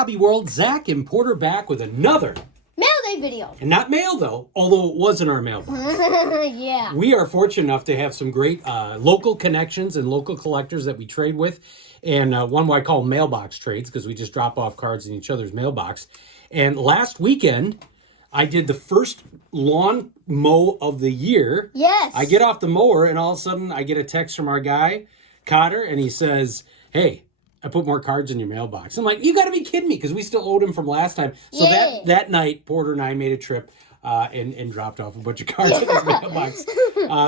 Hobby World, Zach and Porter back with another Mail Day video. And not mail, though, although it was in our mailbox. Yeah. We are fortunate enough to have some great local connections and local collectors that we trade with. And one I call mailbox trades because we just drop off cards in each other's mailbox. And last weekend, I did the first lawn mow of the year. Yes. I get off the mower, and all of a sudden, I get a text from our guy, Cotter, and he says, hey, I put more cards in your mailbox. I'm like, you got to be kidding me, because we still owed him from last time. So that night, Porter and I made a trip and dropped off a bunch of cards in his mailbox.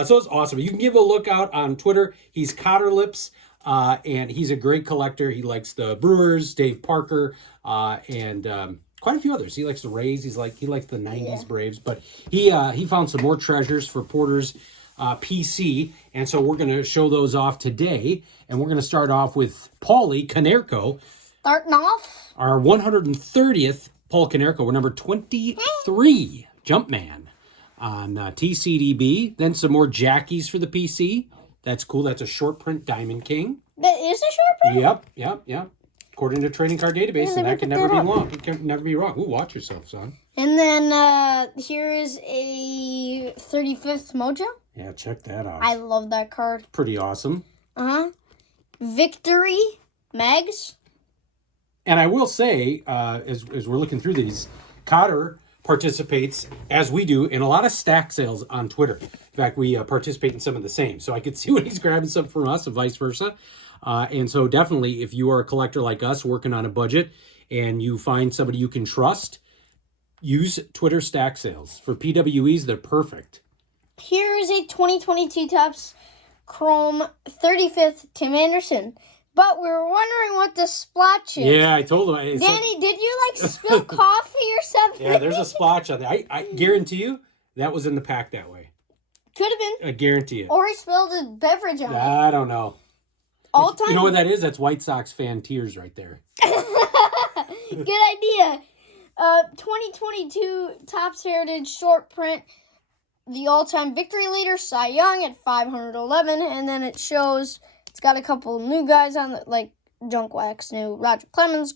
So it's awesome. You can give a look out on Twitter. He's Cotter Lips, and he's a great collector. He likes the Brewers, Dave Parker, and quite a few others. He likes the Rays. He likes the 90s Braves. But he found some more treasures for Porter's PC, and so we're going to show those off today, and we're going to start off with Paulie Canerco. Starting off? Our 130th Paul Canerco. We're number 23, Jumpman, on TCDB. Then some more Jackies for the PC. That's cool. That's a short print Diamond King. That is a short print? Yep. According to Trading Card Database, and that can never be wrong. It can never be wrong. Ooh, watch yourself, son. And then here is a 35th Mojo. Yeah, check that out. I love that card. Pretty awesome. Victory Mags. And I will say, as we're looking through these, Cotter participates, as we do, in a lot of stack sales on Twitter. In fact, we participate in some of the same. So I could see when he's grabbing some from us and vice versa. And so definitely, if you are a collector like us working on a budget and you find somebody you can trust, use Twitter stack sales. For PWEs, they're perfect. Here is a 2022 Topps Chrome 35th Tim Anderson. But we were wondering what the splotch is. Yeah, I told him. Danny, did you spill coffee or something? Yeah, there's a splotch on there. I guarantee you that was in the pack that way. Could have been. I guarantee it. Or he spilled a beverage on it. I don't know. All time. You know what that is? That's White Sox fan tears right there. Good idea. 2022 Topps Heritage short print. The all-time victory leader, Cy Young, at 511. And then it shows it's got a couple new guys on it, like Junk Wax, new Roger Clemens,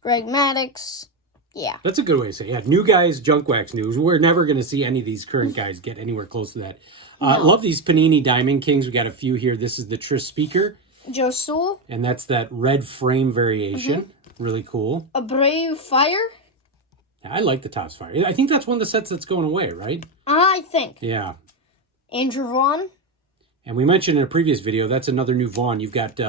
Greg Maddux. Yeah. That's a good way to say it. Yeah, new guys, Junk Wax news. We're never going to see any of these current guys get anywhere close to that. No. Love these Panini Diamond Kings. We got a few here. This is the Tris Speaker. Joe Sewell. And that's that red frame variation. Really cool. A Brave Fire. I like the Topps Fire. I think that's one of the sets that's going away, right? I think. Yeah. Andrew Vaughn. And we mentioned in a previous video, that's another new Vaughn. You've got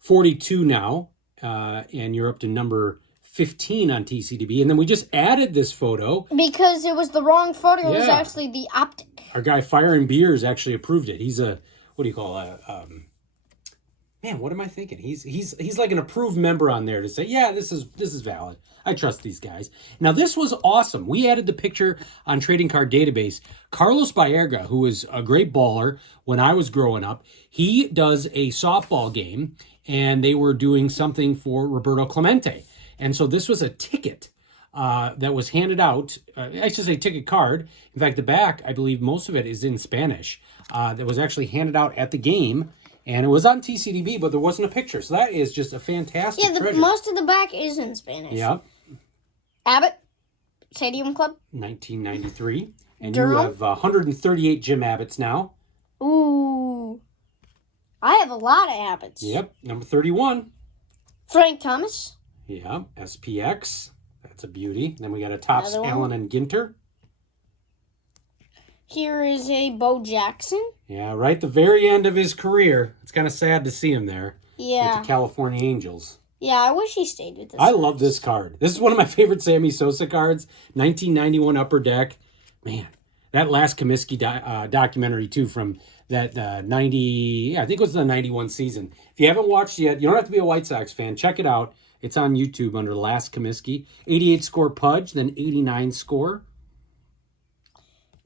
42 now, and you're up to number 15 on TCDB. And then we just added this photo. Because it was the wrong photo. It was actually the optic. Our guy Fire and Beers actually approved it. He's a, what do you call it? Man, what am I thinking? He's like an approved member on there to say, yeah, this is valid. I trust these guys. Now, this was awesome. We added the picture on Trading Card Database. Carlos Baerga, who was a great baller when I was growing up, he does a softball game, and they were doing something for Roberto Clemente. And so this was a ticket that was handed out. I should say ticket card. In fact, the back, I believe most of it is in Spanish. That was actually handed out at the game. And it was on TCDB, but there wasn't a picture. So that is just a fantastic treasure. Most of the back is in Spanish. Yeah. Abbott, Stadium Club. 1993. And Durham. you have 138 Jim Abbotts now. Ooh. I have a lot of Abbotts. Yep. Number 31. Frank Thomas. Yeah. SPX. That's a beauty. Then we got a Topps Another one. Allen and Ginter. Here is a Bo Jackson. Yeah, right at the very end of his career. It's kind of sad to see him there. Yeah. With the California Angels. Yeah, I wish he stayed with us. I love this card. This is one of my favorite Sammy Sosa cards. 1991 Upper Deck. Man, that last Comiskey documentary, too, from that 90... I think it was the 91 season. If you haven't watched yet, you don't have to be a White Sox fan. Check it out. It's on YouTube under Last Comiskey. 88 score Pudge, then 89 score.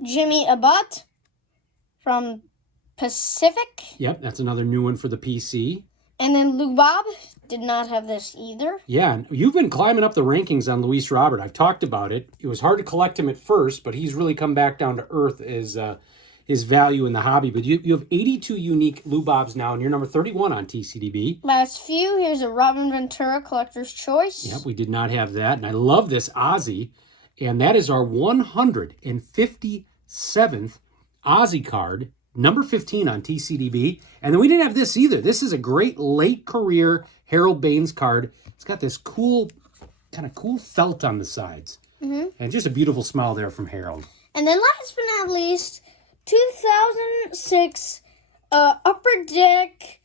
Jimmy Abbott from Pacific. Yep, that's another new one for the PC. And then Lou Bob did not have this either. Yeah, you've been climbing up the rankings on Luis Robert. I've talked about it. It was hard to collect him at first, but he's really come back down to earth as his value in the hobby. But you have 82 unique Lou Bobs now, and you're number 31 on TCDB. Last few, here's a Robin Ventura Collector's Choice. Yep, we did not have that. And I love this Ozzy. And that is our 157th Ozzy card, number 15 on TCDB. And then we didn't have this either. This is a great late career Harold Baines card. It's got this cool, kind of cool felt on the sides. And just a beautiful smile there from Harold. And then last but not least, 2006 Upper Deck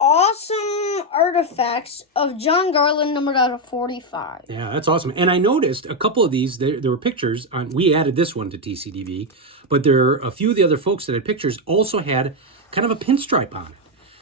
awesome artifacts of John Garland, numbered out of 45. Yeah, that's awesome. And I noticed a couple of these, there were pictures on, we added this one to TCDB, but there are a few of the other folks that had pictures also had kind of a pinstripe on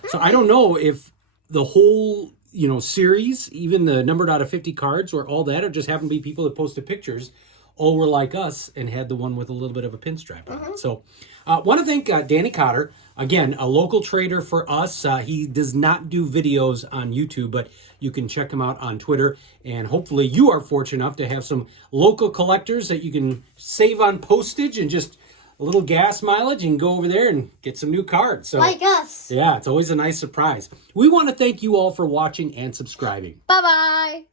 it. So I don't know if the whole, series, even the numbered out of 50 cards or all that, or just happened to be people that posted pictures, all were like us and had the one with a little bit of a pinstripe on it. So want to thank Danny Cotter, again, a local trader for us. He does not do videos on YouTube, but you can check him out on Twitter. And hopefully you are fortunate enough to have some local collectors that you can save on postage and just a little gas mileage and go over there and get some new cards. So, like us. Yeah, it's always a nice surprise. We want to thank you all for watching and subscribing. Bye-bye.